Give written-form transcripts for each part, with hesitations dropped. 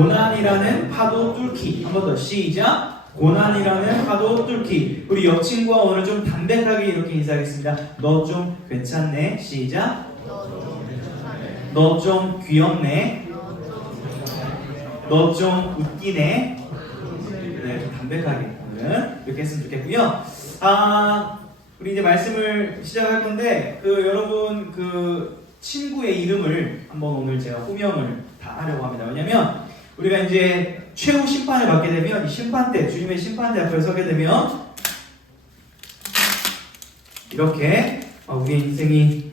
고난이라는 파도 뚫기. 한 번 더 시작. 고난이라는 파도 뚫기. 우리 옆 친구와 오늘 좀 담백하게 이렇게 인사하겠습니다. 너 좀 괜찮네. 시작. 너 좀 귀엽네. 너 좀 웃기네. 네, 좀 담백하게 오늘 이렇게 했으면 좋겠고요. 우리 이제 말씀을 시작할 건데 여러분 친구의 이름을 한번 오늘 제가 호명을 다 하려고 합니다. 왜냐면 우리가 이제 최후 심판을 받게 되면 이 심판대, 주님의 심판대 앞에 서게 되면 이렇게 우리의 인생이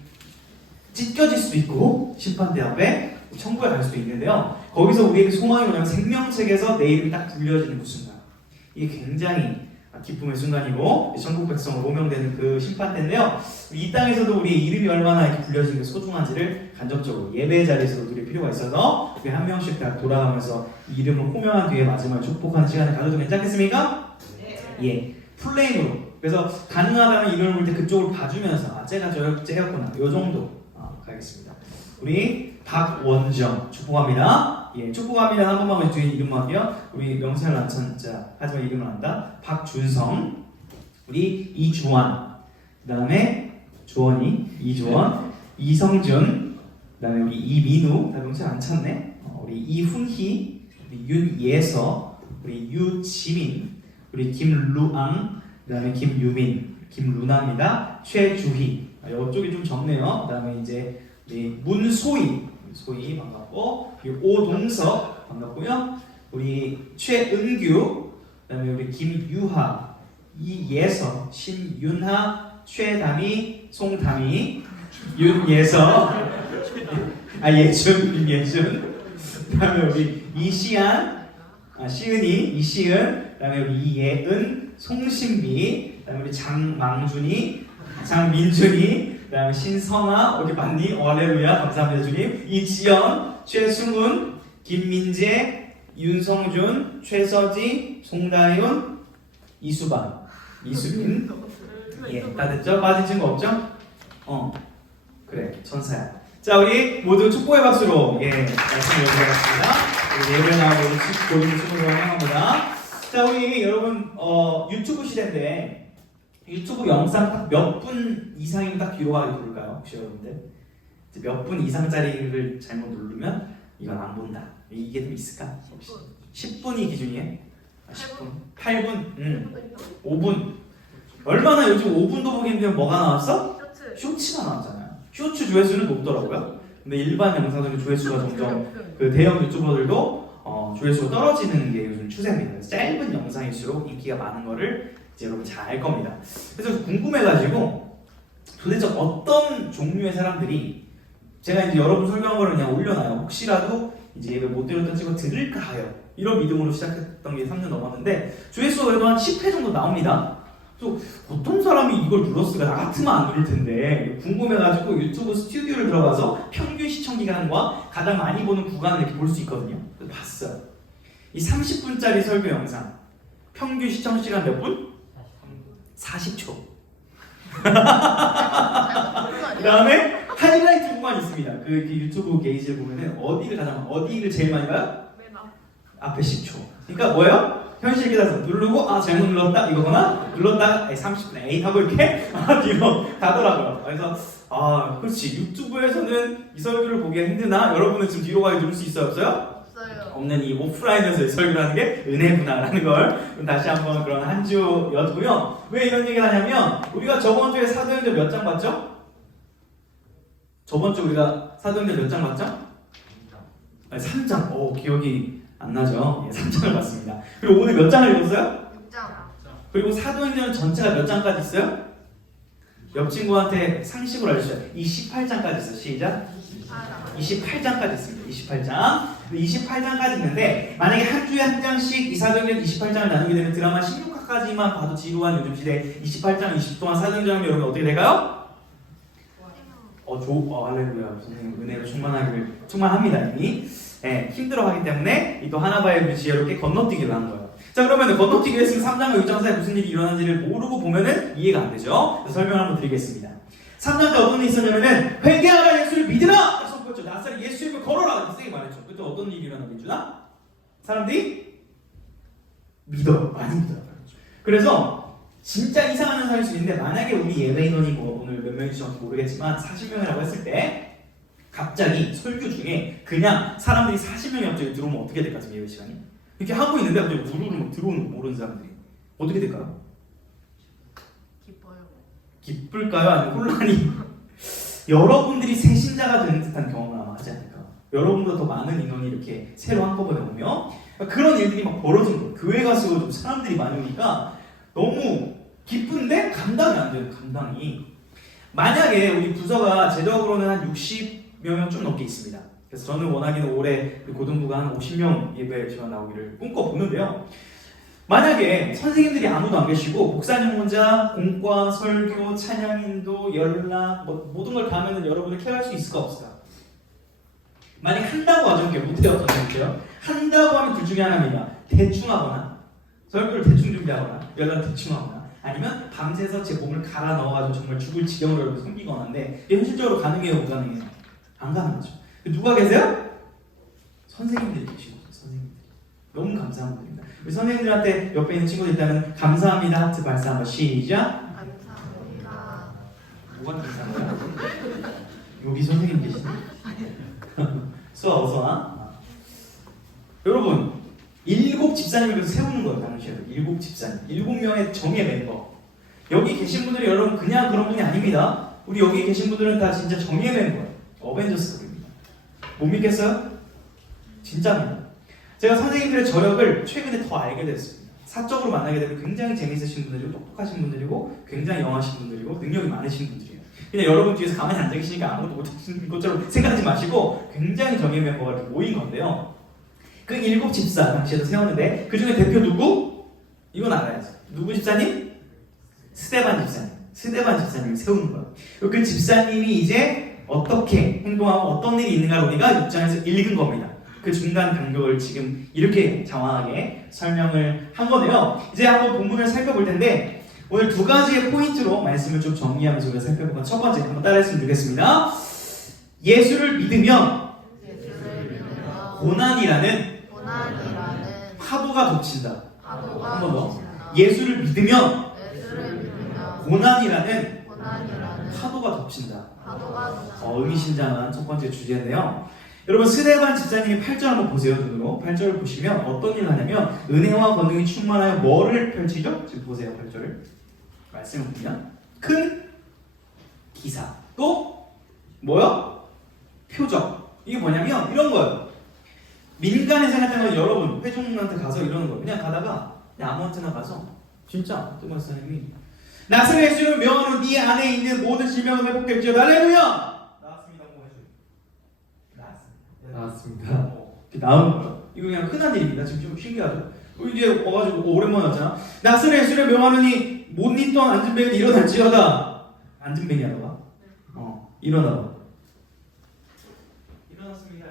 찢겨질 수도 있고 심판대 앞에 천국에 갈 수도 있는데요. 거기서 우리에게 소망이 뭐냐면 생명책에서 내 이름이 딱 불려지는 그 순간, 이게 굉장히 기쁨의 순간이고 천국 백성으로 호명되는 그 심판대인데요. 이 땅에서도 우리의 이름이 얼마나 이렇게 불려지는 게 소중한지를 간접적으로 예배 자리에서도 누릴 필요가 있어서 우리 한 명씩 다 돌아가면서 이름을 호명한 뒤에 마지막에 축복하는 시간을 가져도 괜찮겠습니까? 네. 예, 플레인으로. 그래서 가능하다면 이름을 볼 때 그쪽을 봐주면서 쟤가 쟤였구나 요 정도 가겠습니다. 우리 박원정 축복합니다. 예, 축복합니다. 한 번만 뒤에 이름 할게요. 우리 명찰 난천자 하지만 이름을 안다. 박준성, 우리 이주환, 그 다음에 주원이, 이주원, 이성준, 그 다음에 우리 이민우, 나 명찰 안 찾네. 우리 이훈희, 우리 윤예서, 우리 유지민, 우리 김루앙, 그 다음에 김유민, 김루나입니다. 최주희, 이쪽이 좀 적네요. 그 다음에 이제 우리 문소희, 소희 반갑고, 그리고 오동석 반갑고요. 우리 최은규, 그다음에 우리 김유하, 이예서, 신윤하, 최담이, 송담이, 윤예서, 예준, 윤예준. 그다음에 우리 이시안, 시은이, 이시은. 그다음에 우리 이예은, 송신미. 그다음에 우리 장망준이, 장민준이. 그 다음에 신성아, 어디 봤니? 할렐루야, 감사합니다 주님. 이지연, 최승훈, 김민재, 윤성준, 최서지, 송다윤, 이수반, 이수빈. 예, 다 됐죠? 빠진 친구 없죠? 그래, 천사야. 자, 우리 모두 축복의 박수로 말씀을 드리겠습니다. 예배 나오고 모든 친구들 환영합니다. 자, 우리 여러분 유튜브 시대인데 유튜브 영상 딱 몇 분 이상이면 딱 뒤로 가게 부를까요? 혹시 여러분들? 몇 분 이상짜리를 잘못 누르면 이건 안 본다. 이게 좀 있을까? 혹시? 10분이 기준이에요? 10분? 8분? 5분? 얼마나 요즘 5분도 보기 힘들면 뭐가 나왔어? 쇼츠가 나왔잖아요. 쇼츠 조회수는 높더라고요. 근데 일반 영상들은 조회수가 점점 대형 유튜버들도 조회수가 떨어지는 게 요즘 추세입니다. 그래서 짧은 영상일수록 인기가 많은 거를 이제 여러분 잘 알 겁니다. 그래서 궁금해가지고 도대체 어떤 종류의 사람들이 제가 이제 여러분 설명한 거를 그냥 올려놔요. 혹시라도 이제 예배 못 드렸던 친구 들을까 하여 이런 믿음으로 시작했던 게 3년 넘었는데 조회수가 그래도 한 10회 정도 나옵니다. 그래서 어떤 사람이 이걸 눌렀을까? 나 같으면 안 누를 텐데 궁금해가지고 유튜브 스튜디오를 들어가서 평균 시청 기간과 가장 많이 보는 구간을 이렇게 볼 수 있거든요. 그래서 봤어요. 이 30분짜리 설교 영상 평균 시청 시간 몇 분? 40초. 그 다음에 하이라이트 구간이 있습니다. 그 유튜브 게이지를 보면은 어디를 제일 많이 봐요? 앞에 10초. 그러니까 뭐예요? 현실 계산서 누르고 잘못 눌렀다 이거구나. 눌렀다가 30분 에이 하고 이렇게 뒤로 가더라고요. 그래서 그렇지, 유튜브에서는 이 설교를 보기가 힘드나? 여러분은 지금 뒤로 가게 누를 수 있어요 없어요? 없는 이 오프라인에서 설교를 하는 게 은혜구나라는 걸 다시 한번 그런 한 주였고요. 왜 이런 얘기를 하냐면 우리가 저번 주에 사도행전 몇 장 봤죠? 저번 주 우리가 사도행전 몇 장 봤죠? 3장. 기억이 안 나죠? 3장을 봤습니다. 그리고 오늘 몇 장을 읽었어요? 6장. 그리고 사도행전 전체가 몇 장까지 있어요? 옆 친구한테 상식으로 알려주세요. 28장까지 있어요. 시작. 28장까지 있습니다. 28장. 28장까지 있는데 만약에 한 주에 한 장씩 이 사도행전 28장을 나누게 되면 드라마 16화까지만 봐도 지루한 요즘 시대 28장 20동안 사도행전을 여러분 어떻게 될까요? 할렐루야. 선생님 은혜로 충만합니다. 이미 힘들어하기 때문에 또 하나바이블 지혜롭게 건너뛰기를 하는 거예요. 자, 그러면 건너뛰기를 했으면 3장과 6장 사이에 무슨 일이 일어나는지를 모르고 보면은 이해가 안 되죠. 그래서 설명을 한번 드리겠습니다. 3장 때 어떤 일이 있었냐면은 회개하라 예수를 믿으라! 그렇죠. 나사렛 예수 이름을 걸어라! 세게 말했죠. 그때 어떤 일이 일어나게 주나? 사람들이 믿어요. 많이 믿어요. 그래서 진짜 이상한 현상일 수 있는데 만약에 우리 예배 인원이 뭐 오늘 몇 명인지 정확히 모르겠지만 40명이라고 했을 때 갑자기 설교 중에 그냥 사람들이 40명이 갑자기 들어오면 어떻게 될까 지금 예배 시간이? 이렇게 하고 있는데 갑자기 우르르 막 들어오는 거 모르는 사람들이 어떻게 될까요? 기뻐요. 기쁠까요? 아니면 혼란이? 여러분들이 새신자가 되는 듯한 경험을 아마 하지 않을까. 여러분보다 더 많은 인원이 이렇게 새로 한꺼번에 오면 그런 일들이 막 벌어진 거예요. 교회 가서 좀 사람들이 많이 오니까 너무 기쁜데 감당이 안 돼요. 감당이. 만약에 우리 부서가 제적으로는 한 60명 좀 넘게 있습니다. 그래서 저는 원하기는 올해 고등부가 한 50명 예배 제가 나오기를 꿈꿔보는데요. 만약에 선생님들이 아무도 안 계시고 목사님 혼자 공과, 설교, 찬양인도, 연락 모든 걸 다 하면 여러분을 케어할 수 있을까 없을까? 만약 한다고 하죠. 못해요. 저는 한다고 하면 둘 중에 하나입니다. 대충 하거나 설교를 대충 준비하거나 연락 대충 하거나 아니면 밤새서 제 몸을 갈아 넣어가지고 정말 죽을 지경으로 여러분 숨기거나 하는데 이게 현실적으로 가능해요? 못 가능해요? 안 가능하죠. 누가 계세요? 선생님들이 계시고 선생님들 너무 감사한 분입니다. 우리 선생님들한테 옆에 있는 친구들 있다면 감사합니다 하트 발사 한번 시작. 감사합니다. 뭐가 감사한 거야? 여기 선생님 계시네. 수아 어서 와. 여러분 7 집사님을 그래서 세우는 거예요. 당시에 7 집사님 7명의 정예 멤버. 여기 계신 분들이 여러분 그냥 그런 분이 아닙니다. 우리 여기 계신 분들은 다 진짜 정예 멤버예요. 어벤져스급입니다. 못 믿겠어요? 진짜입니다. 제가 선생님들의 저력을 최근에 더 알게 됐습니다. 사적으로 만나게 되면 굉장히 재미있으신 분들이고 똑똑하신 분들이고 굉장히 영하신 분들이고 능력이 많으신 분들이에요. 그냥 여러분 뒤에서 가만히 앉아 계시니까 아무것도 못하시는 것처럼 생각하지 마시고 굉장히 정예 멤버가 이렇게 모인 건데요. 그 7 집사 당시에도 세웠는데 그 중에 대표 누구? 이건 알아야죠. 누구 집사님? 스데반 집사님. 스데반 집사님이 세우는 거예요. 그 집사님이 이제 어떻게 행동하고 어떤 일이 있는가를 우리가 6장에서 읽은 겁니다. 그 중간 간격을 지금 이렇게 장황하게 설명을 한 건데요. 이제 한번 본문을 살펴볼 텐데 오늘 2가지의 포인트로 말씀을 좀 정리하면서 우리가 살펴볼 건 첫 번째 한번 따라했으면 좋겠습니다. 예수를 믿으면 고난이라는 파도가 덮친다. 한 번 더. 예수를 믿으면 고난이라는 파도가 덮친다. 의미심장한 첫 번째 주제인데요. 여러분 스데반 집사님이 8절 한번 보세요. 눈으로 8절을 보시면 어떤 일을 하냐면 은혜와 권능이 충만하여 뭐를 펼치죠? 지금 보세요. 8절을 말씀을 보면 큰 기사 또 뭐요? 표적. 이게 뭐냐면 이런 거예요. 민간에 생각하는 건 여러분 회중한테 가서 이러는 거예요. 그냥 가다가 그냥 아무한테나 가서 진짜 뜨거운 목사님이 나사렛 예수를 명하는 네 안에 있는 모든 질병을 회복될지어다. 할렐루야. 나왔습니다. 나온 거예요. 이거 그냥 흔한 일입니다. 지금 좀 신기하죠? 이제 와가지고 오랜만에 왔잖아. 나사렛 예수를 명하느니 못 있던 앉은 뱀이 일어날지어다. 앉은 뱀이 하다가 일어나봐. 일어났습니다.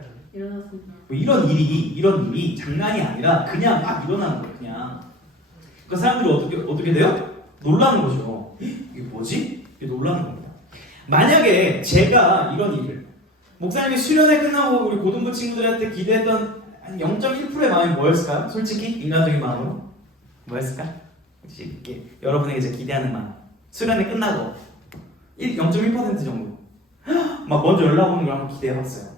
뭐 이런 일이 장난이 아니라 그냥 막 일어나는 거예요. 그냥. 그 사람들이 어떻게 돼요? 놀라는 거죠. 이게 뭐지? 이게 놀라는 겁니다. 만약에 제가 이런 일을 목사님이 수련회 끝나고 우리 고등부 친구들한테 기대했던 한 0.1%의 마음이 뭐였을까요? 솔직히 인간적인 마음으로 뭐였을까? 혹시 여러분에게 이제 기대하는 마음. 수련회 끝나고 0.1% 정도. 막 먼저 연락 오는 걸 한번 기대해봤어요.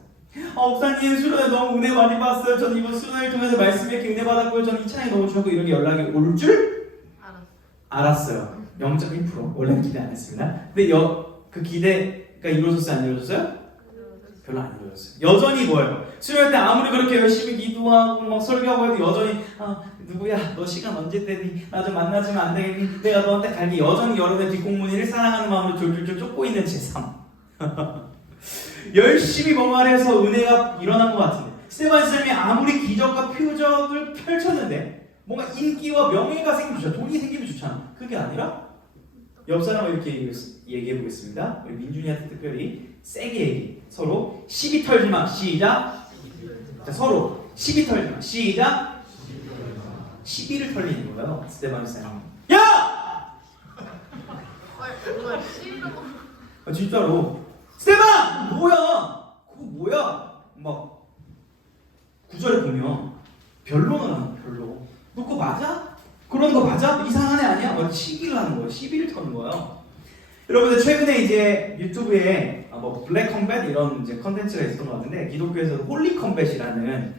목사님 수련회 너무 은혜 많이 받았어요. 저는 이번 수련회를 통해서 말씀에 은혜 받았고요. 저는 이 찬양이 너무 좋았고 이런 게 연락이 올 줄 알았어요. 0.1% 원래는 기대 안 했습니다. 근데 그 기대가 이루어졌어요? 안 이루어졌어요? 별로 안 이루어졌어요. 여전히 뭐예요? 수련회 때 아무리 그렇게 열심히 기도하고 막 설교하고 해도 여전히 누구야 너 시간 언제 되니? 나 좀 만나주면 안 되겠니? 내가 너한테 갈게. 여전히 여러분의 뒷공무니를 사랑하는 마음으로 졸졸졸 쫓고 있는 제 삶. 열심히 뭔가를 해서 은혜가 일어난 것 같은데 스데반 집사님이 아무리 기적과 표적을 펼쳤는데 뭔가 인기와 명예가 생기면 좋잖아. 돈이 생기면 좋잖아. 그게 아니라 옆 사람과 이렇게 얘기해 보겠습니다. 우리 민준이한테 특별히 세게 서로 시비 털지 마. 시작. 자, 서로 시비 털지 마. 시작. 시비를 털리는 거예요. 스데반 집사님. 야! 진짜로. 스데반! 뭐야? 그거 뭐야? 막 9절에 보면 변론을 하는 거야, 별로. 너 그거 맞아? 그런 거 맞아? 이상한 애 아니야? 뭐 시기를 하는 거예요. 시비를 터는 거예요. 여러분들 최근에 이제 유튜브에 뭐 블랙 컴뱃 이런 이제 컨텐츠가 있었던 것 같은데 기독교에서 홀리 컴뱃이라는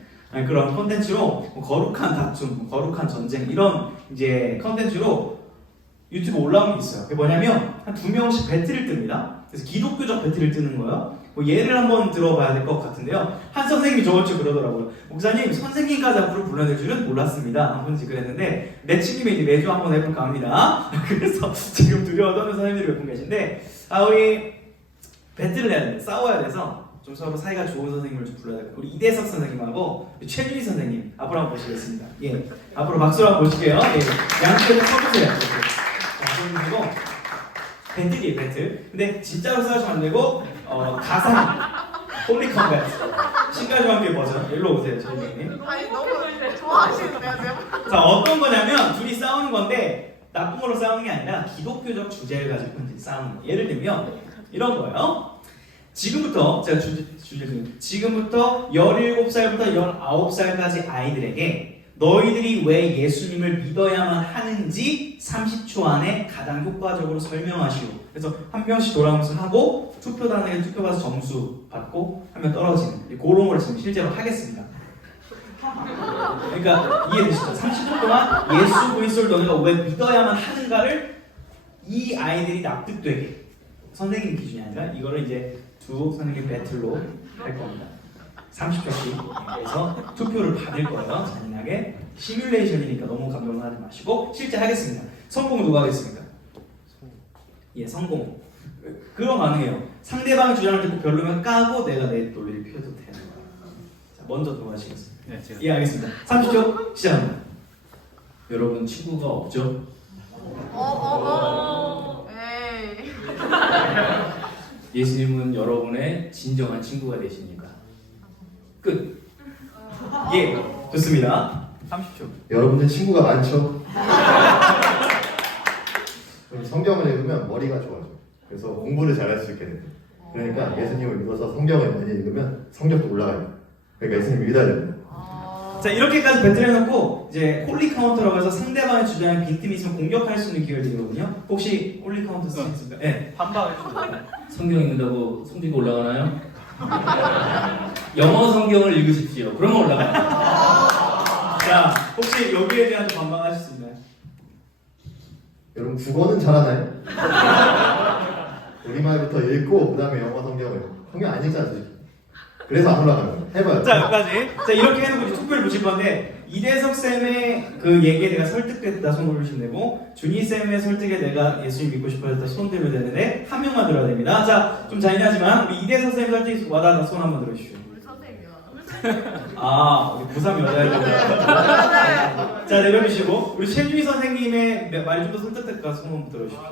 그런 컨텐츠로 뭐 거룩한 다툼, 뭐 거룩한 전쟁 이런 이제 컨텐츠로 유튜브 올라온 게 있어요. 그게 뭐냐면 한 2명씩 배틀을 뜹니다. 그래서 기독교적 배틀을 뜨는 거예요. 뭐 예를 한번 들어봐야 될 것 같은데요. 한 선생님이 저번 주 그러더라고요. 목사님, 선생님까지 앞으로 불러낼 줄은 몰랐습니다. 한 분이 그랬는데 내치님이 이제 매주 한번 해볼까 합니다. 그래서 지금 두려워 떠는 선생님들이 몇 분 계신데 우리 배틀을 해야 돼. 싸워야 돼서 좀 서로 사이가 좋은 선생님을 좀 불러야 돼요. 우리 이대석 선생님하고 최준희 선생님 앞으로 한번 모시겠습니다. 예, 앞으로 박수로 한번 모실게요. 예, 양쪽에 서주세요. 서주시고 배틀이에요, 배틀. 근데 진짜로 싸우시면 안 되고 가상 홀리 컴뱃 신가지와 함께 버전. 일로 오세요, 저희님. 아니 너무 좋아하시는데요, 제가? 자, 어떤 거냐면 둘이 싸우는 건데 나쁜 걸로 싸우는 게 아니라 기독교적 주제를 가지고 이제 싸우는 거예요. 예를 들면 이런 거예요. 지금부터 제가 주제 중 지금부터 17살부터 19살까지 아이들에게 너희들이 왜 예수님을 믿어야만 하는지 30초 안에 가장 효과적으로 설명하시오. 그래서 한 명씩 돌아오면서 하고 투표단에게 투표 받아서 점수 받고 하면 떨어지는 그런 걸 지금 실제로 하겠습니다. 그러니까 이해되시죠? 30초 동안 예수 그리스도를 너희가 왜 믿어야만 하는가를 이 아이들이 납득되게 선생님 기준이 아니라 이거를 이제 두 선생님 배틀로 할 겁니다. 30초씩 해서 투표를 받을 거예요. 잔인하게. 시뮬레이션이니까 너무 감동하지 마시고 실제 하겠습니다. 성공 누가 하겠습니까? 예, 성공. 그거 가능해요. 상대방의 주장을 듣고 별로면 까고 내가 내 논리를 펴도 되는 거예요. 자, 먼저 누가 하시겠습니까? 네, 제가. 예, 알겠습니다. 30초 시작합니다. 여러분 친구가 없죠? 에이. 예수님은 여러분의 진정한 친구가 되십니까? 끝. 예, 좋습니다. 30초. 여러분들 친구가 많죠? 그럼 성경을 읽으면 머리가 좋아져. 그래서 공부를 잘할 수 있게 됩니다. 그러니까 예수님을 믿어서 성경을 많이 읽으면 성적도 올라가요. 그러니까 예수님을 믿어야 됩니다. 자, 이렇게까지 배틀해놓고 이제 홀리 카운터라고 해서 상대방의 주장에 빈틈이 있으면 공격할 수 있는 기회를 드리거든요. 혹시 홀리 카운터 쓸 수 있습니까? 네, 반박을 해주세요. 성경 읽는다고 성적이 올라가나요? 영어 성경을 읽으십시오. 그러면 올라가요. 자, 혹시 여기에 대한 반박하실 수 있나요? 여러분 국어는 잘하나요? 우리말부터 읽고 그 다음에 영어 성경을. 성경 안 읽잖아 솔직히. 그래서 안 올라가는 거예요. 해봐요. 자, 여기까지. 자, 이렇게 해놓고 이제 투표를 보실 건데 이대석 쌤의 그 얘기에 내가 설득됐다 손 올리시면 되고 준희 쌤의 설득에 내가 예수님 믿고 싶어졌다 손 들면 되는데 한 명만 들어야 됩니다. 자, 좀 잔인하지만 우리 이대석 쌤 설득이 와닿아서 손 한번 들어주시오. 우리 선생님이요. 아, 우리 고3 여자애들. 자, 내려주시고 우리 최준희 선생님의 말이 좀 더 설득될까 손 한번 들어주십시오.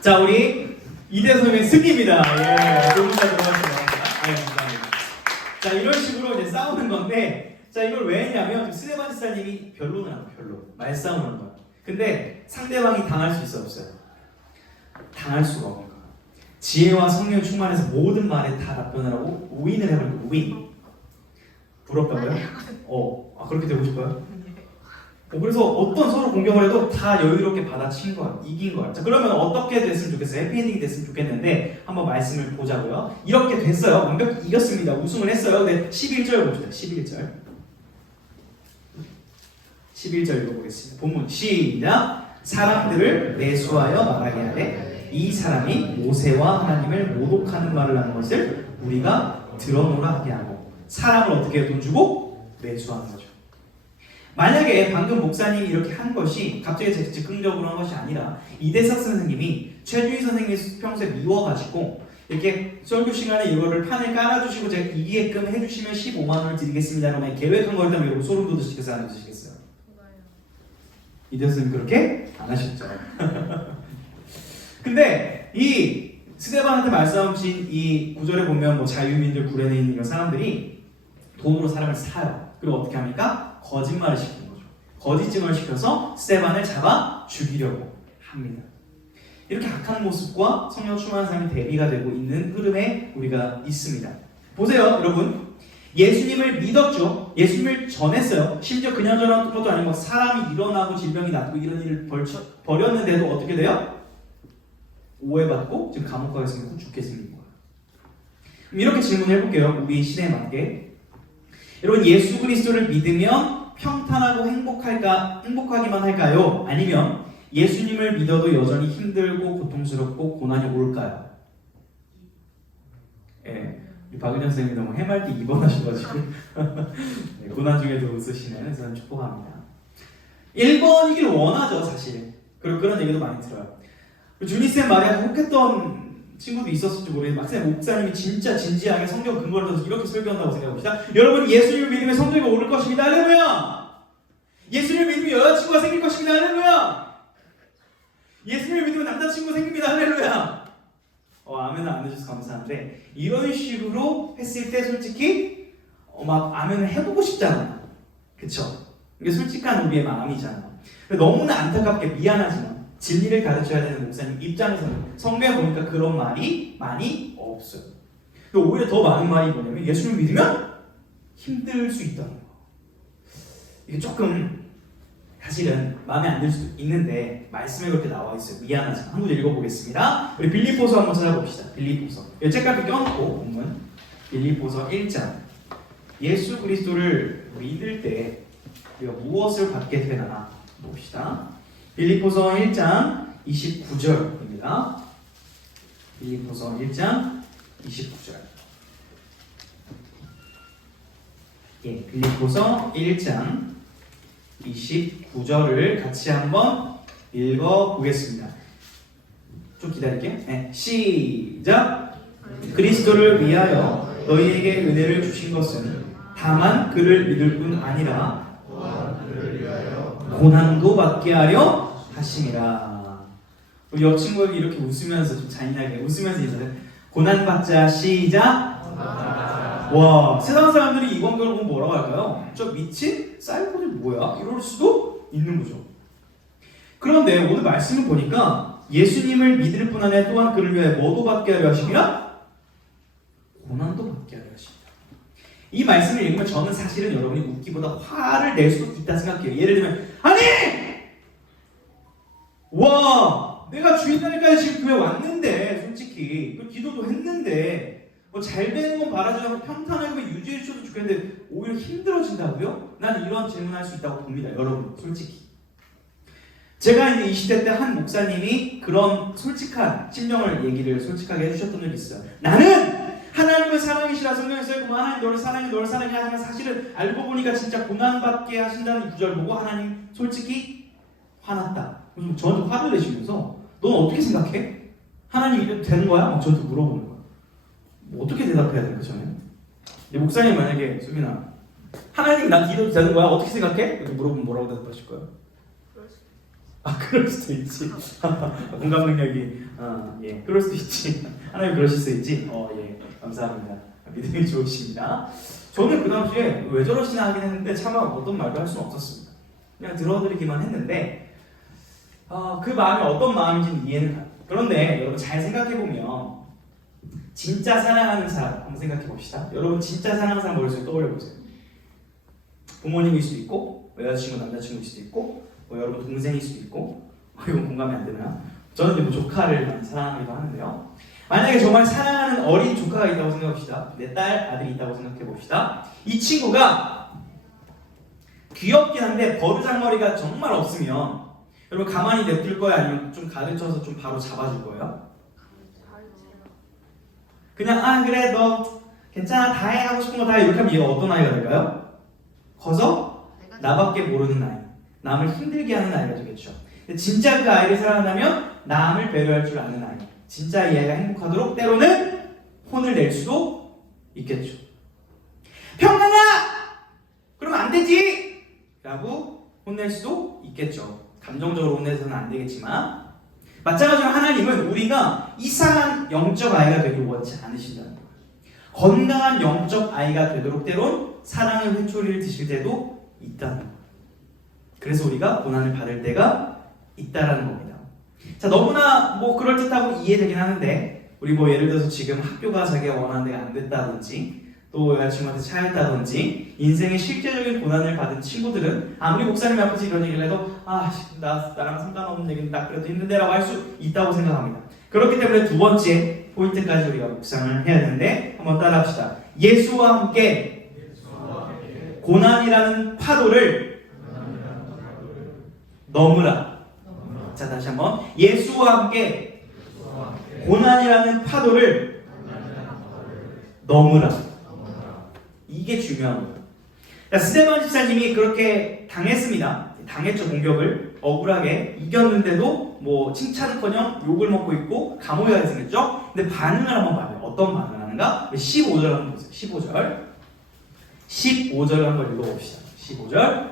자, 우리 이대성의 승리입니다. 예, 조금 더 들어가시면 감사합니다. 자, 이런 식으로 이제 싸우는 건데, 자, 이걸 왜 했냐면 스데반 지사님이 변론을 하는 거예요. 변론, 말싸움을 하는 거예요. 근데 상대방이 당할 수 있어 없어요? 당할 수가 없는 거예요. 지혜와 성령 충만해서 모든 말에 다 답변을 하고 우인을 해버리고 우인. 부럽다고요? 그렇게 되고 싶어요? 그래서 어떤 서로 공격을 해도 다 여유롭게 받아친 거야. 이긴 거야. 자, 그러면 어떻게 됐으면 좋겠어요? 해피엔딩이 됐으면 좋겠는데 한번 말씀을 보자고요. 이렇게 됐어요. 완벽히 이겼습니다. 우승을 했어요. 근데 11절 봅시다. 11절. 11절 읽어보겠습니다. 본문 시작. 사람들을 매수하여 말하게 하되 이 사람이 모세와 하나님을 모독하는 말을 하는 것을 우리가 들어노라 하게 하고 사람을 어떻게 돈 주고 매수하는 거죠. 만약에 방금 목사님이 이렇게 한 것이 갑자기 즉흥적으로 한 것이 아니라 이대석 선생님이 최준희 선생님이 평소에 미워가지고 이렇게 설교 시간에 이거를 판을 깔아주시고 제가 이기게끔 해주시면 15만 원을 드리겠습니다. 그러면 계획한 거였다면 여러분 소름 돋으시겠어요? 안 돋으시겠어요? 이대석 선생님 그렇게 안 하셨죠. 근데 이 스데반한테 말싸움친 이 구절에 보면 뭐 자유민들 구레네인 이런 사람들이 돈으로 사람을 사요. 그리고 어떻게 합니까? 거짓말을 시키는 거죠. 거짓 증언을 시켜서 스데반을 잡아 죽이려고 합니다. 이렇게 악한 모습과 성령 충만한 사람이 대비가 되고 있는 흐름에 우리가 있습니다. 보세요, 여러분. 예수님을 믿었죠. 그렇죠? 예수님을 전했어요. 심지어 그냥 전한 것도 아니고 사람이 일어나고 질병이 낫고 이런 일을 벌였는데도 어떻게 돼요? 오해받고 지금 감옥 가게 생기고 죽게 생긴 거예요. 그럼 이렇게 질문을 해볼게요. 우리 시대에 맞게. 여러분, 예수 그리스도를 믿으면 평탄하고 행복하기만 할까요? 아니면 예수님을 믿어도 여전히 힘들고 고통스럽고 고난이 올까요? 예, 우리 박은현 선생님이 너무 해맑게 입원하셔가지고 네, 고난 중에도 웃으시는 저는 축복합니다. 1번이길 원하죠, 사실. 그리고 그런 얘기도 많이 들어요. 주니쌤 말에 혹했던 친구도 있었을지 모르겠는데 막상 목사님이 진짜 진지하게 성경 근거를 들어서 이렇게 설교한다고 생각해봅시다. 여러분, 예수님을 믿으면 성적이 오를 것입니다. 할렐루야! 예수님을 믿으면 여자친구가 생길 것입니다. 할렐루야! 예수님을 믿으면 남자친구 생깁니다. 할렐루야! 아멘을 안 해주셔서 감사한데 이런 식으로 했을 때 솔직히 막 아멘을 해보고 싶잖아요. 그쵸? 이게 솔직한 우리의 마음이잖아요. 너무나 안타깝게 미안하지만 진리를 가르쳐야 되는 목사님 입장에서는 성경에 보니까 그런 말이 많이 없어요. 오히려 더 많은 말이 뭐냐면 예수님을 믿으면 힘들 수 있다는 거. 이게 조금 사실은 마음에 안 들 수도 있는데 말씀에 그렇게 나와 있어요. 미안하지만 한 구절 읽어보겠습니다. 우리 빌립보서 한번 찾아봅시다. 빌립보서. 책갈피 껴놓고 본문 빌립보서 1장. 예수 그리스도를 믿을 때 우리가 무엇을 받게 되나 봅시다. 빌립보서 1장 29절입니다. 빌립보서 1장 29절. 예, 빌립보서 1장 29절을 같이 한번 읽어보겠습니다. 좀 기다릴게요. 네, 시작! 그리스도를 위하여 너희에게 은혜를 주신 것은 다만 그를 믿을 뿐 아니라 고난도 받게 하려 하심이라. 우리 옆 친구에게 이렇게 웃으면서 좀 잔인하게 웃으면서 인사해. 고난받자. 시작! 와, 세상 사람들이 이 광고를 보면 뭐라고 할까요? 저 미친? 사이코들 뭐야? 이럴 수도 있는 거죠. 그런데 오늘 말씀을 보니까 예수님을 믿을 뿐 아니라 또한 그를 위해 뭐도 받게 하려 하심이라? 고난도 받게 하려 하십니다. 이 말씀을 읽으면 저는 사실은 여러분이 웃기보다 화를 낼 수도 있다 생각해요. 예를 들면 아니! 와! 내가 주일날까지 지금 교회 왔는데 솔직히 기도도 했는데 잘 되는 건 바라지 않고 평탄하게 유지해 주셔도 좋겠는데 오히려 힘들어진다고요? 나는 이런 질문할 수 있다고 봅니다. 여러분 솔직히 제가 이제 20대 때 한 목사님이 그런 솔직한 심정을 얘기를 솔직하게 해주셨던 적이 있어요. 나는 하나님을 사랑이시라 성경에 써있고 하나님 너를 사랑해 하지만 사실은 알고 보니까 진짜 고난받게 하신다는 구절 보고 하나님 솔직히 화났다. 그래서 저한테 화를 내시면서 넌 어떻게 생각해? 하나님 이래도 되는 거야? 저한테 물어보는 거야. 어떻게 대답해야 될까 저는? 목사님 만약에 수빈아 하나님 난 기도도 되는 거야? 어떻게 생각해? 이렇게 물어보면 뭐라고 대답하실 거예요? 그럴 수도 있지. 공감 능력이 예, 그럴 수도 있지. 하나님 그러실 수 있지. 예, 감사합니다. 믿음이 좋으십니다. 저는 그 당시에 왜 저러시나 하긴 했는데 차마 어떤 말도 할 수는 없었습니다. 그냥 들어드리기만 했는데 그 마음이 어떤 마음인지는 이해는 가요. 그런데 여러분 잘 생각해 보면 진짜 사랑하는 사람 한번 생각해 봅시다. 여러분 진짜 사랑하는 사람 머릿속에 떠올려 보세요. 부모님일 수도 있고 여자친구 남자친구일 수도 있고 여러분 동생일 수도 있고 이건 공감이 안 되나요? 저는 뭐 조카를 많이 사랑하기도 하는데요. 만약에 정말 사랑하는 어린 조카가 있다고 생각합시다. 내 딸 아들이 있다고 생각해 봅시다. 이 친구가 귀엽긴 한데 버르장머리가 정말 없으면 여러분 가만히 냅둘 거예요? 아니면 좀 가르쳐서 좀 바로 잡아줄 거예요? 그냥 그래 너 괜찮아 다 해 하고 싶은 거 다 해 이렇게 하면 얘가 어떤 아이가 될까요? 커서 나밖에 모르는 아이, 남을 힘들게 하는 아이가 되겠죠. 진짜 그 아이를 사랑한다면 남을 배려할 줄 아는 아이, 진짜 이 아이가 행복하도록 때로는 혼을 낼 수도 있겠죠. 평강아! 그러면 안 되지! 라고 혼낼 수도 있겠죠. 감정적으로 혼내서는 안 되겠지만 마찬가지로 하나님은 우리가 이상한 영적 아이가 되길 원치 않으신다는 거예요. 건강한 영적 아이가 되도록 때론 사랑의 회초리를 드실 때도 있다는 거예요. 그래서 우리가 고난을 받을 때가 있다라는 겁니다. 자, 너무나 그럴듯하고 이해되긴 하는데 우리 예를 들어서 지금 학교가 자기가 원하는 데가 안 됐다든지 또 또 여자친구한테 차였다든지 인생의 실제적인 고난을 받은 친구들은 아무리 목사님 앞에서 이런 얘기를 해도 나랑 상관없는 얘기는 나 그래도 힘든데라고 할 수 있다고 생각합니다. 그렇기 때문에 두 번째 포인트까지 우리가 묵상을 해야 되는데 한번 따라합시다. 예수와 함께 고난이라는 파도를 넘으라. 자, 다시 한번 예수와 함께 고난이라는 파도를 넘으라. 이게 중요한 거예요. 스데반 집사님이 그렇게 당했습니다. 당했죠, 공격을. 억울하게 이겼는데도 뭐 칭찬은커녕 욕을 먹고 있고 감옥에 가게 생겼죠. 근데 반응을 한번 봐요. 어떤 반응을 하는가? 15절 한번 보세요. 15절 한번 읽어봅시다. 15절.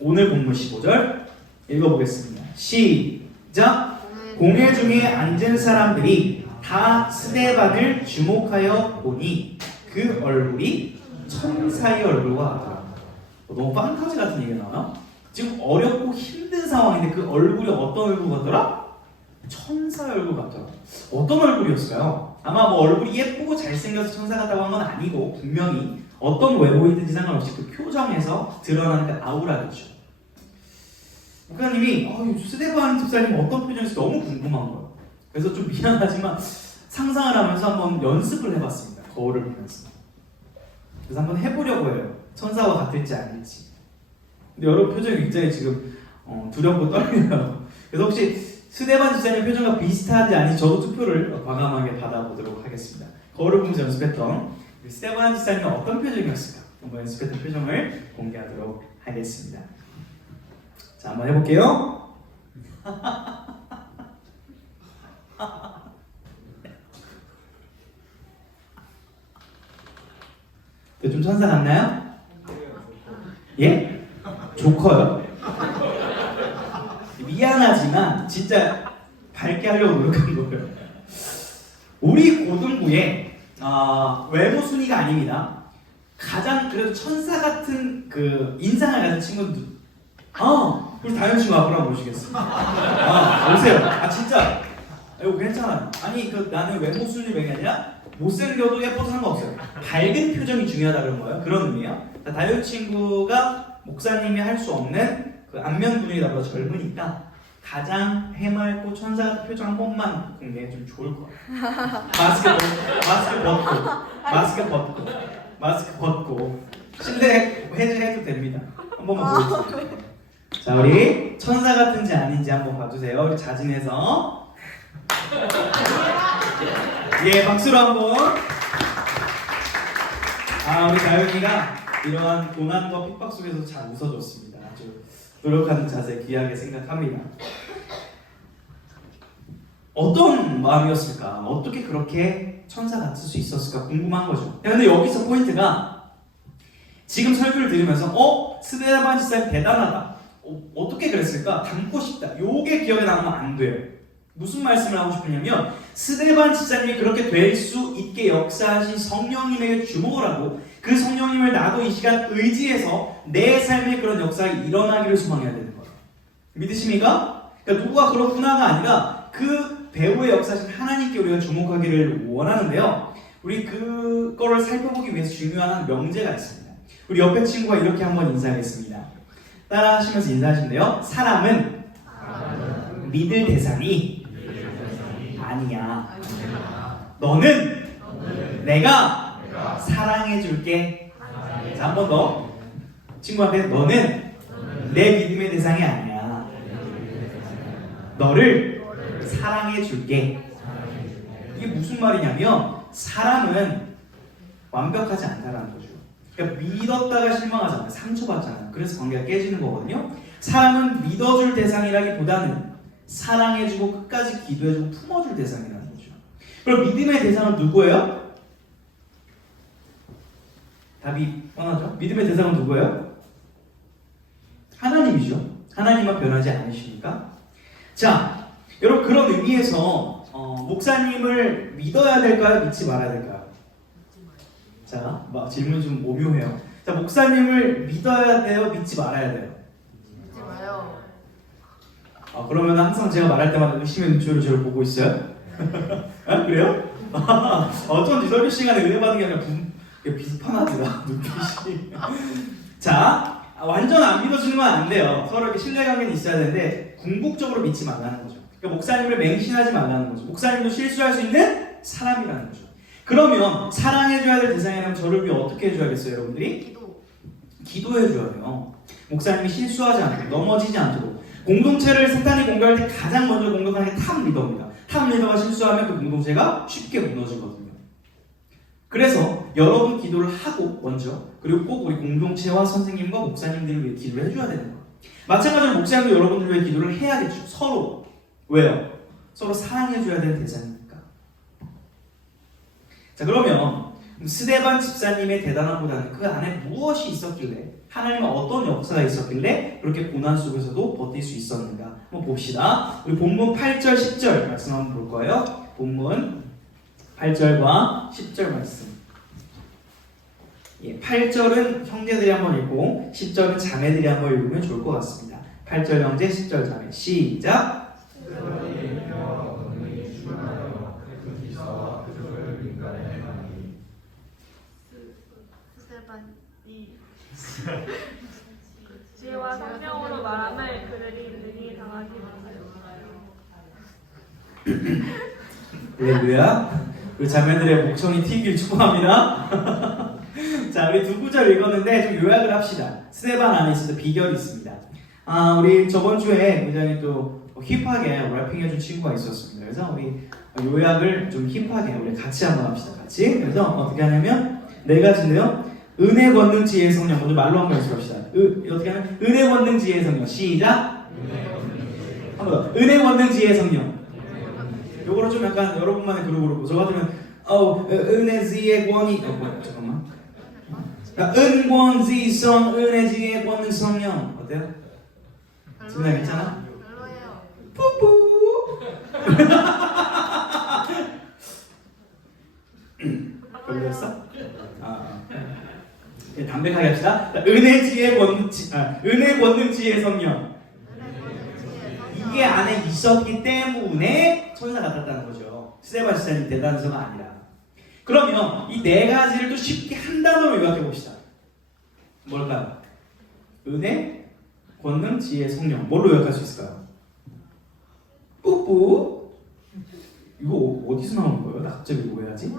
오늘 본문 15절 읽어보겠습니다. 시작. 공회 중에 앉은 사람들이 다 스데반을 주목하여 보니 그 얼굴이 천사의 얼굴과 같더라. 너무 판타지 같은 얘기가 나와? 지금 어렵고 힘든 상황인데 그 얼굴이 어떤 얼굴 같더라? 천사의 얼굴 같더라. 어떤 얼굴이었을까요? 아마 뭐 얼굴이 예쁘고 잘생겨서 천사 같다고 한 건 아니고 분명히 어떤 외모이든지 상관없이 그 표정에서 드러나는 그 아우라겠죠. 목사님이 스데반 집사님 어떤 표정인지 너무 궁금한 거예요. 그래서 좀 미안하지만 상상을 하면서 한번 연습을 해봤습니다. 거울을 보면서. 그래서 한번 해보려고 해요. 천사와 같을지 아닐지. 근데 여러분 표정이 굉장히 지금 두렵고 떨리네요. 그래서 혹시 스데반 집사님 표정과 비슷한지 아닌지 저도 투표를 과감하게 받아보도록 하겠습니다. 거울을 보면서 연습했던 스데반 집사님은 어떤 표정이었을까? 한번 연습했던 표정을 공개하도록 하겠습니다. 자, 한번 해볼게요. 좀 천사 같나요? 예? 조커요? 미안하지만 진짜 밝게 하려고 노력한 거예요. 우리 고등부에 외모 순위가 아닙니다. 가장 그래도 천사 같은 그 인상을 가진 친구들, 우리 다현 친구 앞으로 한번 모시겠습니다. 오세요. 진짜 이거 괜찮아요. 아니 나는 외모 순위가 아니라 못생겨도 예뻐도 상관없어요. 밝은 표정이 중요하다 그런 거예요. 그런 의미예요. 다현 친구가 목사님이 할 수 없는 그 안면 분위기 나보다 젊으니까 가장 해맑고 천사 같은 표정 한 번만 공개해 주면 좋을 것 같아요. 마스크 벗고 실내 해제해도 됩니다. 한 번만 보여주세요. 자, 우리 천사 같은지 아닌지 한번 봐주세요. 우리 자진해서 예, 박수로 한번. 우리 다현이가 이러한 고난과 핍박 속에서 잘 웃어줬습니다. 아주 노력하는 자세 귀하게 생각합니다. 어떤 마음이었을까? 어떻게 그렇게 천사 같을 수 있었을까 궁금한 거죠. 근데 여기서 포인트가 지금 설교를 들으면서 스데반 집사님 대단하다. 어떻게 그랬을까? 닮고 싶다. 요게 기억에 남으면 안 돼요. 무슨 말씀을 하고 싶으냐면 스데반 집사님이 그렇게 될 수 있게 역사하신 성령님에게 주목을 하고 그 성령님을 나도 이 시간 의지해서 내 삶에 그런 역사가 일어나기를 소망해야 되는 거예요. 믿으십니까? 그러니까 누가 그렇구나가 아니라 그 배후의 역사신 하나님께 우리가 주목하기를 원하는데요. 우리 그거를 살펴보기 위해서 중요한 명제가 있습니다. 우리 옆에 친구가 이렇게 한번 인사하겠습니다. 따라 하시면서 인사하시는데요. 사람은 믿을 대상이 아니야. 너는 내가 사랑해줄게. 자, 한 번 더. 친구한테 너는 내 믿음의 대상이 아니야. 너를 사랑해줄게. 이게 무슨 말이냐면 사람은 완벽하지 않다라는 거죠. 그러니까 믿었다가 실망하잖아요. 상처받잖아요. 그래서 관계가 깨지는 거거든요. 사람은 믿어줄 대상이라기보다는 사랑해주고 끝까지 기도해주고 품어줄 대상이라는 거죠. 그럼 믿음의 대상은 누구예요? 답이 뻔하죠? 믿음의 대상은 누구예요? 하나님이죠. 하나님만 변하지 않으시니까. 자, 여러분 그런 의미에서 목사님을 믿어야 될까요? 믿지 말아야 될까요? 자, 질문이 좀 오묘해요. 자, 목사님을 믿어야 돼요? 믿지 말아야 돼요? 믿지 마요. 그러면 항상 제가 말할 때마다 의심의 눈초리를 저를 보고 있어요? 그래요? 어쩐지 설교 시간에 은혜 받은 게 아니라 비슷하다 눈빛이. 자, 완전 안 믿어주는 건 안 돼요. 서로 이렇게 신뢰관계는 있어야 되는데 궁극적으로 믿지 말라는 거죠. 그러니까 목사님을 맹신하지 말라는 거죠. 목사님도 실수할 수 있는 사람이라는 거죠. 그러면 사랑해줘야 될 대상이라면 저를 위해 어떻게 해줘야겠어요, 여러분들이? 기도해줘야 돼요. 목사님이 실수하지 않도록, 넘어지지 않도록. 공동체를 사탄이 공격할 때 가장 먼저 공격하는 게 탑 리더입니다. 탑 리더가 실수하면 그 공동체가 쉽게 무너지거든요. 그래서 여러분 기도를 하고 먼저, 그리고 꼭 우리 공동체와 선생님과 목사님들을 위해 기도를 해줘야 되는 거예요. 마찬가지로 목사님도 여러분들을 위해 기도를 해야겠죠. 서로. 왜요? 서로 사랑해줘야 되는 대상이니까. 자, 그러면 스데반 집사님의 대단함보다는 그 안에 무엇이 있었길래, 하나님은 어떤 역사가 있었길래 그렇게 고난 속에서도 버틸 수 있었는가 한번 봅시다. 우리 본문 8절 10절 말씀 한번 볼 거예요. 본문 8절과 10절 말씀. 8절은 형제들이 한번 읽고 10절은 자매들이 한번 읽으면 좋을 것 같습니다. 8절 형제, 10절 자매. 시작. 지혜와 성령으로 말함을 그들이 능히 당하지 못하였어요. 할렐루야. 우리 자매들의 목청이 튀길 축복합니다. 자, 우리 두 구절 읽었는데 좀 요약을 합시다. 스데반 안에 있어도 비결이 있습니다. 우리 저번 주에 굉장히 또 힙하게 래핑해준 친구가 있었습니다. 그래서 우리 요약을 좀 힙하게 우리 같이 한번 합시다. 같이. 그래서 어떻게 하냐면 네 가지인데요. 은혜 권능 지혜의 성령. 먼저 말로 한번 연습합시다. 어떻게 하면 은혜 권능 지혜의 성령. 시작. 한 번 더. 은혜 권능 지혜의 성령. 요거를 좀 약간 여러분만의 그룹으로. 저 같으면 은혜 지혜 권이 잠깐만. 은권 지성 은혜 지혜 권능 성령. 어때요? 지금 괜찮아? 별로예요. 뿌뿌. 별로였어? 담백하게 합시다. 은혜 지혜 은혜 권능 지혜 성령. 이게 안에 있었기 때문에 천사 같았다는 거죠. 스데반 집사님 대단해서가 아니라. 그러면 이 네 가지를 또 쉽게 한 단어로 요약해 봅시다. 뭘까요? 은혜, 권능, 지혜, 성령. 뭘로 요약할 수 있을까요? 뿌뿌. 이거 어디서 나오는 거예요? 나 갑자기 이거 왜 하지?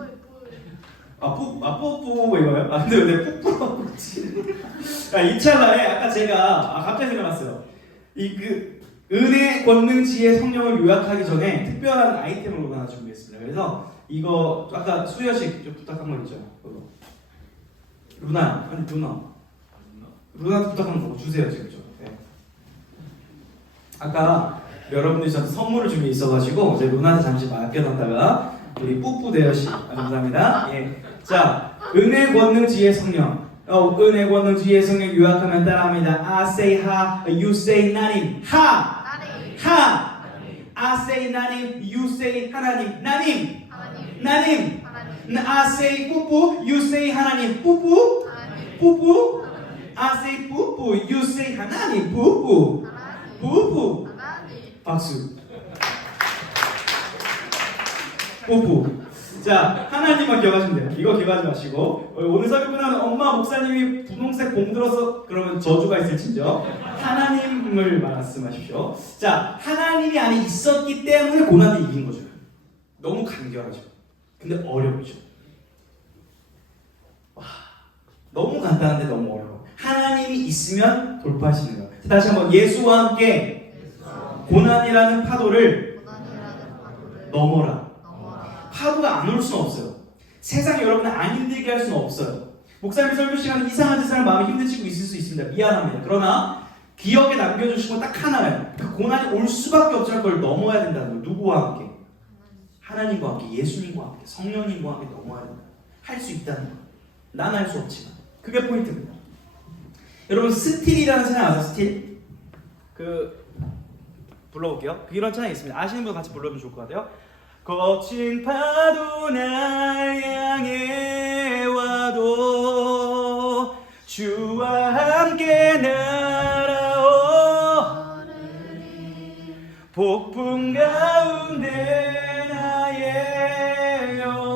뿌뿌 이거요? 근데 왜 뿌뿌라고 그러지? 이 찰나에 아까 제가 갑자기 생각났어요. 은혜, 권능, 지혜, 성령을 요약하기 전에 특별한 아이템을 하나 준비했습니다. 그래서 이거 아까 수여식 좀 부탁한 거 있죠? 그거. 루나 부탁한 거 주세요 지금 좀. 네. 아까 여러분들이 저한테 선물을 준비 있어가지고 제 루나한테 잠시 맡겨놨다가 우리 뿌뿌 대여씨 감사합니다. 예. 자, 은혜, 권능, 지혜, 성령. 은혜, 권능, 지혜, 성령 요약하면 따라합니다. I say 하, you say 나님. 하. I say 나님, you say 하나님. 나님. I say 뿌뿌, you say 하나님. 뿌뿌. I say 뿌뿌, you say 하나님. 뿌뿌. 박수. 뿌뿌. 자, 하나님만 기억하시면 돼요. 이거 기억하지 마시고 오늘 설교 끝나면 엄마 목사님이 분홍색 봉 들어서 그러면 저주가 있을진저 하나님을 말씀하십시오. 자, 하나님이 안에 있었기 때문에 고난을 이긴 거죠. 너무 간결하죠. 근데 어렵죠. 너무 간단한데 너무 어려워. 하나님이 있으면 돌파하시는 거예요. 다시 한번 예수와 함께 고난이라는 파도를 넘어라. 파도가 안 올 수는 없어요. 세상이 여러분을 안 힘들게 할 수는 없어요. 목사님 설교 시간에 이상한 짓을 하면 마음이 힘드시고 있을 수 있습니다. 미안합니다. 그러나 기억에 남겨주시고 딱 하나예요. 그 고난이 올 수밖에 없을 걸 넘어야 된다는 거예요. 누구와 함께? 하나님과 함께, 예수님과 함께, 성령님과 함께 넘어야 된다. 할 수 있다는 거예요. 난 할 수 없지만. 그게 포인트입니다. 여러분 스틸이라는 찬양 아세요? 스틸? 불러볼게요. 이런 찬양이 있습니다. 아시는 분 같이 불러보면 좋을 것 같아요. 거친 파도 날 향해 와도 주와 함께 날아오 폭풍 가운데 나의 영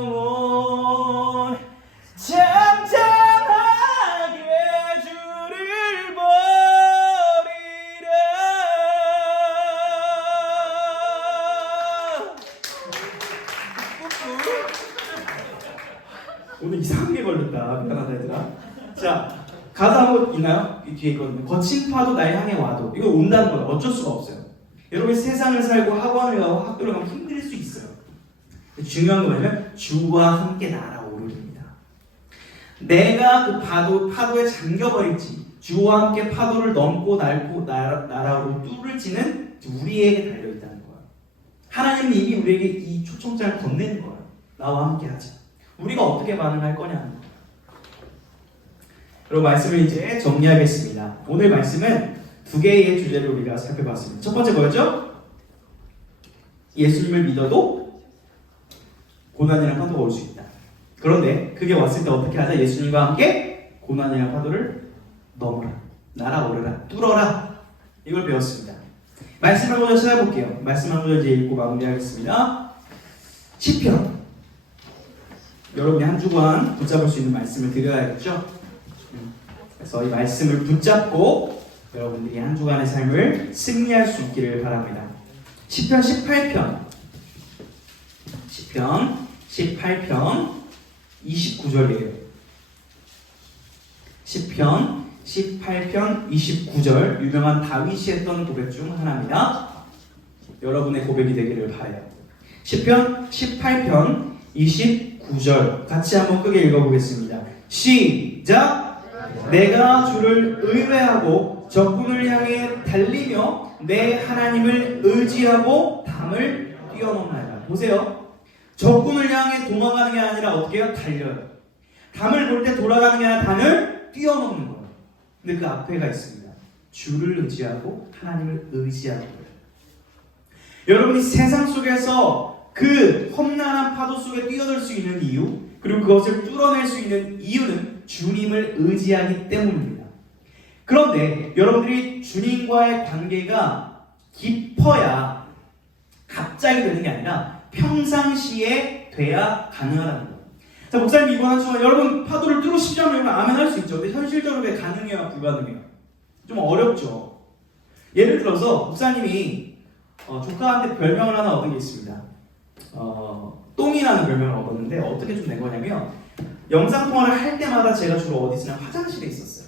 간다 얘들아. 자, 가사 한번 있나요? 이 뒤에 있거든요. 거친 파도 날 향해 와도 이거 온다는 거예요. 어쩔 수가 없어요. 여러분이 세상을 살고 학원을 가고 학교를 가면 힘들 수 있어요. 중요한 건 뭐냐면 주와 함께 날아오르리입니다. 내가 그 파도에 잠겨버릴지 주와 함께 파도를 넘고 날아오르고 뚫을지는 우리에게 달려있다는 거예요. 하나님은 이미 우리에게 이 초청장을 건네는 거예요. 나와 함께 하자. 우리가 어떻게 반응할 거냐는 거예요. 여러분 말씀을 이제 정리하겠습니다. 오늘 말씀은 두 개의 주제를 우리가 살펴봤습니다. 첫 번째 뭐였죠? 예수님을 믿어도 고난이란 파도가 올 수 있다. 그런데 그게 왔을 때 어떻게 하자? 예수님과 함께 고난이란 파도를 넘어라, 날아오르라, 뚫어라. 이걸 배웠습니다. 말씀 한 구절 찾아볼게요. 말씀 한 구절 이제 읽고 마무리하겠습니다. 시편. 여러분이 한 주간 붙잡을 수 있는 말씀을 드려야겠죠? 그래서 이 말씀을 붙잡고 여러분들이 한 주간의 삶을 승리할 수 있기를 바랍니다. 시편 18편 29절이에요. 시편 18편 29절 유명한 다윗이 했던 고백 중 하나입니다. 여러분의 고백이 되기를 바라요. 시편 18편 29절 같이 한번 크게 읽어보겠습니다. 시작! 내가 주를 의뢰하고 적군을 향해 달리며 내 하나님을 의지하고 담을 뛰어넘나이다. 보세요. 적군을 향해 도망가는 게 아니라 어떻게 해요? 달려요. 담을 볼 때 돌아가는 게 아니라 담을 뛰어넘는 거예요. 근데 그 앞에가 있습니다. 주를 의지하고 하나님을 의지하고. 여러분이 세상 속에서 그 험난한 파도 속에 뛰어들 수 있는 이유, 그리고 그것을 뚫어낼 수 있는 이유는 주님을 의지하기 때문입니다. 그런데 여러분들이 주님과의 관계가 깊어야 갑자기 되는 게 아니라 평상시에 돼야 가능하다는 거예요. 자, 목사님 이번 한 주간 여러분 파도를 뚫으시자면 여러분 아멘 할 수 있죠. 근데 현실적으로 왜 가능해요? 불가능해요? 좀 어렵죠. 예를 들어서 목사님이 조카한테 별명을 하나 얻은 게 있습니다. 똥이라는 별명을 얻었는데 어떻게 좀 된 거냐면 영상통화를 할 때마다 제가 주로 어디 있으냐 화장실에 있었어요.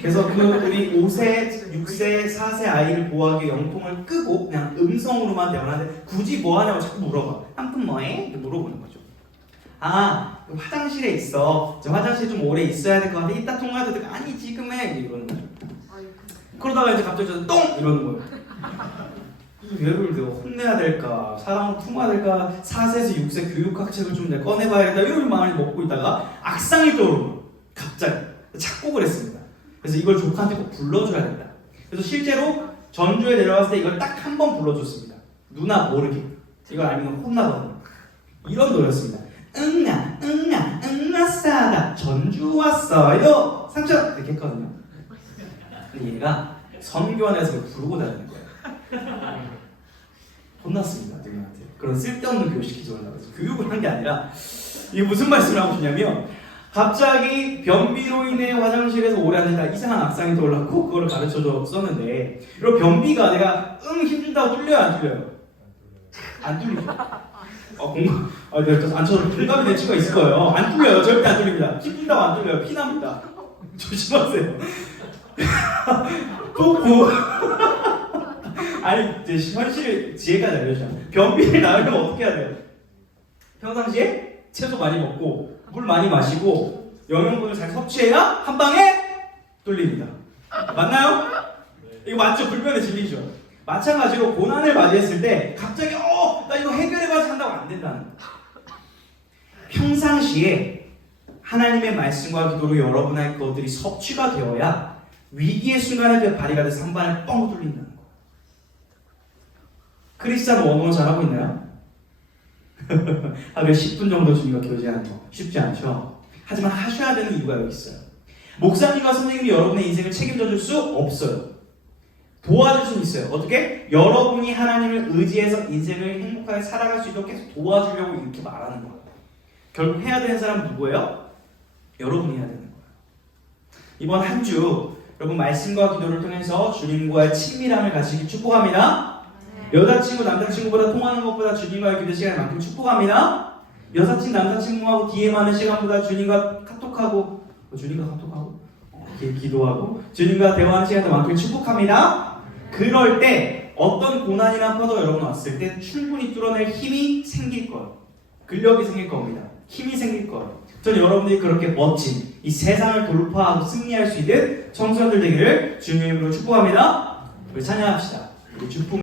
그래서 그 우리 5세, 6세, 4세 아이를 보호하기 위해 영통을 끄고 그냥 음성으로만 대화하는데 굳이 뭐 하냐고 자꾸 물어봐. 한푼 뭐해? 이렇게 물어보는 거죠. 아, 화장실에 있어. 저 화장실에 좀 오래 있어야 될 것 같아. 이따 통화해도 돼. 아니 지금 해. 이러는 거죠. 그러다가 이제 갑자기 저 똥! 이러는 거예요. 얘를 내가 혼내야 될까, 사랑을 품어야 될까, 4세에서 6세 교육학책을 좀 내가 꺼내봐야겠다 이런 마음을 먹고 있다가 악상이 떠오르고 갑자기 착곡을 했습니다. 그래서 이걸 조카한테 꼭 불러줘야겠다. 그래서 실제로 전주에 내려갔을 때 이걸 딱 한 번 불러줬습니다. 누나 모르게. 이걸 알면 혼나거든요. 이런 노래였습니다. 응아 응아 응아싸다 전주 왔어요 삼촌 이렇게 했거든요. 근데 얘가 선교안에서 그걸 부르고 다니는 거예요. 혼났습니다. 누나한테. 그런 쓸데없는 교육 시키지 말라고 해서 교육을 한 게 아니라 이게 무슨 말씀을 하고 싶냐면 갑자기 변비로 인해 화장실에서 오래 앉으다 이상한 악상이 떠올랐고 그거를 가르쳐줬었는데 그리고 변비가 내가 힘들다고 뚫려요 안 뚫려요? 안 뚫리죠. 내가 안처럼 공감이 될 수가 있을 거예요. 안 뚫려요. 절대 안 뚫립니다. 힘들다고 안 뚫려요. 피납니다. 조심하세요. 또 아니 이제 현실 지혜까지 알려주자. 변비를 나으려면 어떻게 해야 돼요? 평상시에 채소 많이 먹고 물 많이 마시고 영양분을 잘 섭취해야 한 방에 뚫립니다. 맞나요? 이거 맞죠? 불변의 진리죠. 마찬가지로 고난을 맞이했을 때 갑자기 나 이거 해결해봐야지 한다고 안 된다는 거예요. 평상시에 하나님의 말씀과 기도로 여러분의 것들이 섭취가 되어야 위기의 순간에 그 발휘가 돼서 한 방에 뻥 뚫린다는 거예요. 크리스찬 원어원 잘하고 있나요? 하루에 10분 정도 주님과 교제하는 거 쉽지 않죠? 하지만 하셔야 되는 이유가 여기 있어요. 목사님과 선생님이 여러분의 인생을 책임져 줄 수 없어요. 도와줄 수는 있어요. 어떻게? 여러분이 하나님을 의지해서 인생을 행복하게 살아갈 수 있도록 계속 도와주려고 이렇게 말하는 거예요. 결국 해야 되는 사람은 누구예요? 여러분이 해야 되는 거예요. 이번 한 주 여러분 말씀과 기도를 통해서 주님과의 친밀함을 가지기 축복합니다. 여자친구, 남자친구보다 통하는 것보다 주님과의 기도 시간을 만큼 축복합니다. 여사친 남사친구하고 DM 하는 시간보다 주님과 카톡하고 기도하고 주님과 대화하는 시간이 더 많길 축복합니다. 그럴 때 어떤 고난이나 파도 여러분 왔을 때 충분히 뚫어낼 힘이 생길 거예요. 근력이 생길 겁니다. 힘이 생길 거예요. 저는 여러분들이 그렇게 멋진 이 세상을 돌파하고 승리할 수 있는 청소년들 되기를 주님의 이름으로 축복합니다. 우리 찬양합시다. 우리 주품